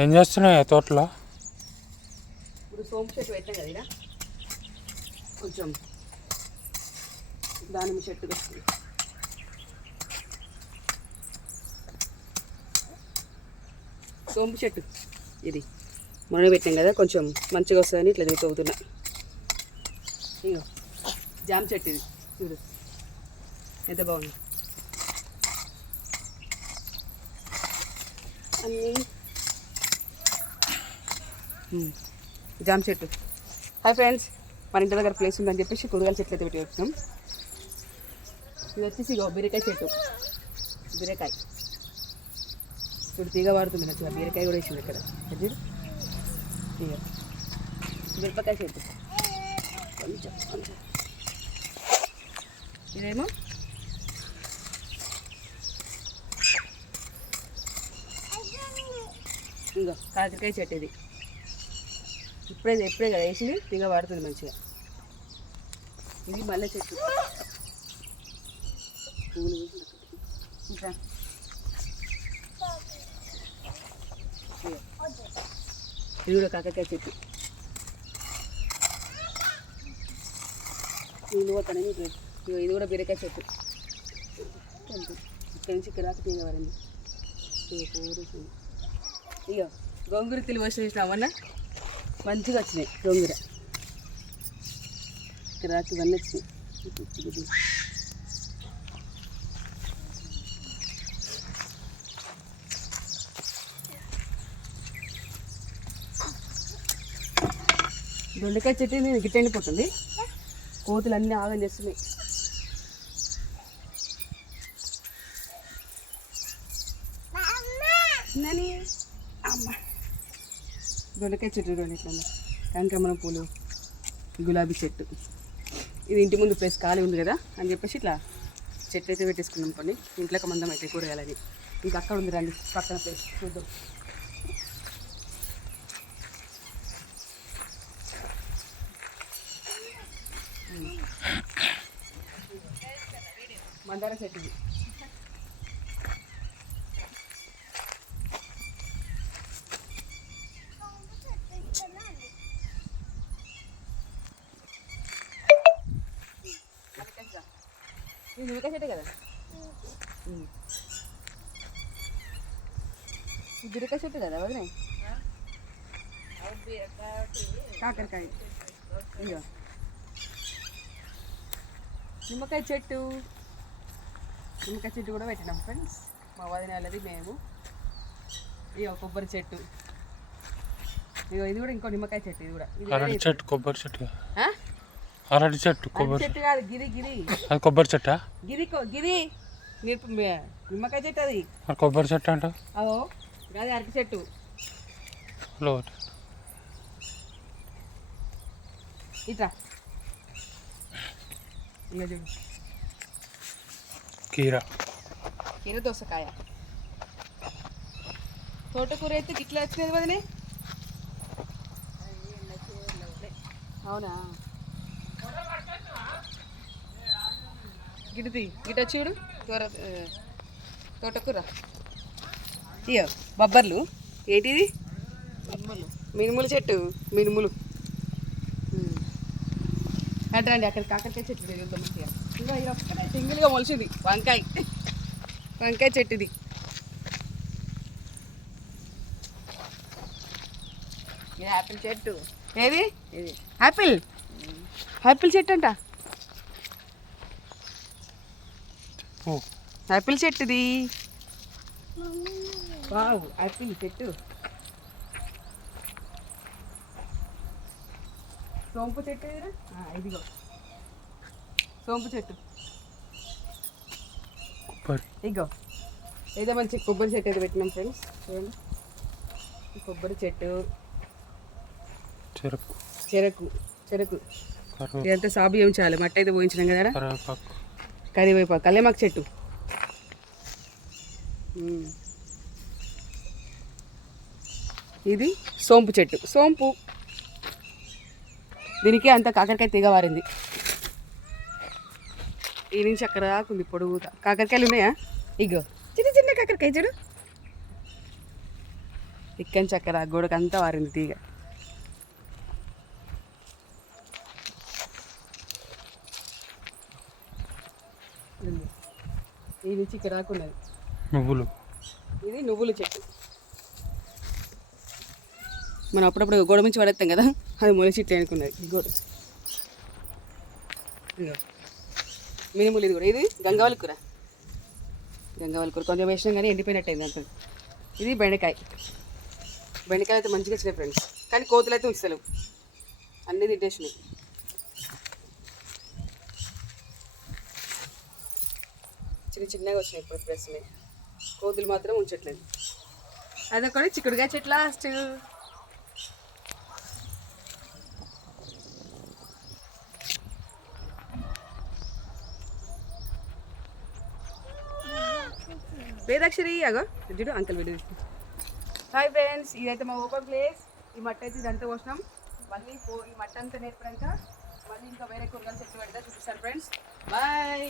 ఏం చేస్తున్నావు తోటలో? ఇప్పుడు సోంపు చెట్టు పెట్టాం కదా ఇక్కడ కొంచెం దానిమ్మ చెట్టు వస్తుంది. సోంపు చెట్టు ఇది మొన్న పెట్టాం కదా, కొంచెం మంచిగా వస్తుందని ఇట్లా తవ్వుతున్నా. ఇగో జామ చెట్టు ఇది చూడు ఎంత బాగుంది. అన్నీ జామ చెట్టు. హాయ్ ఫ్రెండ్స్, మన ఇంటి దగ్గర ప్లేస్ ఉందని చెప్పేసి కూరగాయల చెట్లు అయితే పెట్టి వచ్చినాం. ఇది వచ్చేసి ఇగో బీరకాయ చెట్టు. బీరకాయ ఇప్పుడు తీగ వాడుతుంది మంచిగా. బీరకాయ కూడా వేసింది ఇక్కడ. ఇక మిరపకాయ చెట్టు కొంచెం కొంచెం. ఇదేమో ఇంకా కాకరకాయ చెట్టు. ఇది ఇప్పుడే కదా వేసింది, తీగ వాడుతుంది మంచిగా. ఇది మల్లె చెట్టు. పువ్వులు ఇంకా ఇది కూడా కాకరకాయ చెట్టు. నీళ్ళు పోతానని ఇది కూడా బీరకాయ చెట్టు. ఇక్కడి నుంచి ఇక్కడ దాకా తీగ వారింది. ఇక గోంగూర తెలివి వచ్చి అవన్నా మంచిగా వచ్చినాయి. గోంగూర ఇక్కడ దాకా ఇవన్నీ వచ్చినాయి. దొండకాయ చెట్టు నేను గిట్ట ఎండిపోతుంది. కోతులు అన్నీ ఆగం చేస్తున్నాయి. అమ్మ దొండకాయ చెట్టు చూడండి ఇట్లా. కనకాంబరం పూలు, గులాబీ చెట్టు. ఇది ఇంటి ముందు ప్లేస్ ఖాళీ ఉంది కదా అని చెప్పేసి ఇట్లా చెట్టు అయితే పెట్టేసుకున్నాం. కొన్ని ఇంట్లోకి మందం అయితే కూరగాయలని. ఇంకా అక్కడ ఉంది రండి పక్కన ప్లేస్ చూద్దాం. మందార చెట్టు ఇది. ఇది నిమ్మకాయ చెట్టు కదా. బీరకాయ చెట్టు కదా వదిలే. కాకరకాయ. ఇక నిమ్మకాయ చెట్టు. నిమ్మకాయ చెట్టు కూడా పెట్టినాం ఫ్రెండ్స్. మా వదిన వాళ్ళది మేము. ఇక కొబ్బరి చెట్టు. ఇక ఇది కూడా ఇంకో నిమ్మకాయ చెట్టు. ఇది కూడా అరటి చెట్టు, కొబ్బరి చెట్టు. అరటి చెట్టు, కొబ్బరి చెట్టు కాదు, గిరి గిరి. అది కొబ్బరి చెట్టా? గిరి గిరి నిమ్మకాయ చెట్టు అది. కొబ్బరి చెట్టు అంట. అవో అది అరటి చెట్టు. ఇట్లా ఇంకా చూడు కీర దోసకాయ. తోటకూర అయితే గిట్లా వచ్చినది వదినే. అవునా? గిట చూడు తోటకూర. ఇయ్యో బొబ్బర్లు. ఏంటిది? మినుముల చెట్టు. మినుములు అట్రండి. అక్కడ కాకరకాయ చెట్టు తిరుగుతాం మంచిగా. ఇంకా ఇది ఒక్కటే సింగిల్గా మొలిచింది. వంకాయ చెట్టు ఇది. ఇది యాపిల్ చెట్టు. ఏది? ఇది యాపిల్ చెట్టు అంట. యాపిల్ చెట్టుది. వావ్ యాపిల్ చెట్టు. సోంపు చెట్టు. ఇదిగో సోంపు చెట్టు. ఇగో ఏదో మంచి కొబ్బరి చెట్టు అయితే పెట్టినాం ఫ్రెండ్స్. చూడండి కొబ్బరి చెట్టు. చెరకు ఇదంతా సాబు ఏం చేయాలి. మట్టి అయితే పోయించినాం కదా. కరివేపాకు, కళ్యామాకు చెట్టు. ఇది సోంపు చెట్టు. సోంపు దీనికి అంత కాకరకాయ తీగ వారింది. ఈ నుంచి అక్కడ దాకా ఉంది పొడుగుతా. కాకరకాయలు ఉన్నాయా? ఇగో చిన్న చిన్న కాకరకాయ చూడు. ఇక్కడి చక్కర గోడకంతా వారింది తీగ. ఇది చిక్కరాకున్నది నువ్వులు. ఇది నువ్వుల చెట్టు. మనం అప్పుడప్పుడు గోడ నుంచి పడేస్తాం కదా, అది మొలిచి ఇట్లా అనుకున్నది ఈ గోడ. మినుములు ఇది కూడా. ఇది గంగవాళి కూర. గంగవాళి కూర కొంచెం వేసినాం కానీ ఎండిపోయినట్టు అయింది అంత. ఇది బెండకాయ. బెండకాయ అయితే మంచిగా వచ్చినాయి ఫ్రెండ్స్, కానీ కోతులు అయితే ఉంచలేవు, అన్నీ తిట్టేసినాయి. చిన్న చిన్నగా వచ్చినాయి ఇప్పుడు ఫ్రెష్ని, కోతులు మాత్రం ఉంచట్లేదు. అదొకటి చిక్కుడుకాయ చెట్టు లాస్ట్. వేదాక్షరి అగో చూడు అంకల్ వీడియో. హాయ్ ఫ్రెండ్స్, ఇదైతే మా ఓపెన్ ప్లేస్. ఈ మట్టి అయితే ఇదంతా పోసినాం. మళ్ళీ ఈ మట్టి అంతా నేర్పడాక మళ్ళీ ఇంకా వేరే కూరగాయలు చెట్టు పెడతా చూపిస్తాను ఫ్రెండ్స్. బాయ్.